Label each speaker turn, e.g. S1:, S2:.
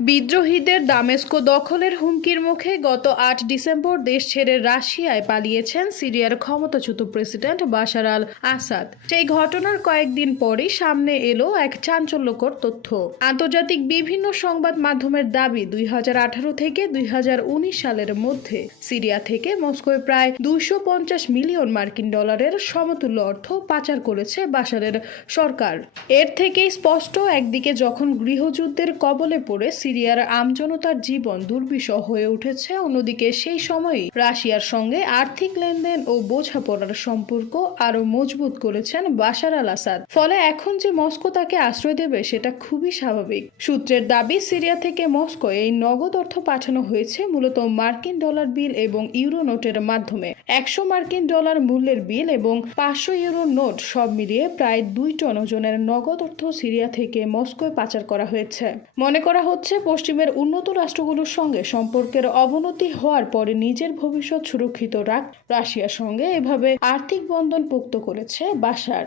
S1: বিদ্রোহীদের দামেস্কো দখলের হুমকির মুখে গত আট ডিসেম্বর দেশ ছেড়ে রাশিয়ায় পালিয়েছেন সিরিয়ার ক্ষমতাচ্যুত প্রেসিডেন্ট বাশার আল আসাদ। সেই ঘটনার কয়েকদিন পরই সামনে এলো এক চাঞ্চল্যকর তথ্য। আন্তর্জাতিক বিভিন্ন সংবাদ মাধ্যমের দাবি দুই হাজার আঠারো থেকে দুই হাজার উনিশ সালের মধ্যে সিরিয়া থেকে মস্কোয় প্রায় দুইশো পঞ্চাশ মিলিয়ন মার্কিন ডলারের সমতুল্য অর্থ পাচার করেছে বাশারের সরকার। এর থেকেই স্পষ্ট, একদিকে যখন গৃহযুদ্ধের কবলে পড়ে সিরিয়ার আমজনতার জীবন দুর্বিষহ হয়ে উঠেছে। অন্যদিকে সেই সময়ই রাশিয়ার সঙ্গে আর্থিক লেনদেন ও বোঝাপড়ার সম্পর্ক আরও মজবুত করেছেন বাশার আল আসাদ। ফলে এখন যে মস্কো তাকে আশ্রয় দেবে সেটা খুবই স্বাভাবিক। সূত্রের দাবি, সিরিয়া থেকে মস্কো এই নগদ অর্থ পাঠানো হয়েছে মূলত মার্কিন ডলার বিল এবং ইউরো নোটের মাধ্যমে। একশো মার্কিন ডলার মূল্যের বিল এবং পাঁচশো ইউরো নোট সব মিলিয়ে প্রায় দুই টন ওজনের নগদ অর্থ সিরিয়া থেকে মস্কোয় পাচার করা হয়েছে। মনে করা হচ্ছে পশ্চিমের উন্নত রাষ্ট্রগুলোর সঙ্গে সম্পর্কের অবনতি হওয়ার পরে নিজের ভবিষ্যৎ সুরক্ষিত রাখ রাশিয়ার সঙ্গে এভাবে আর্থিক বন্ধন পোক্ত করেছে বাশার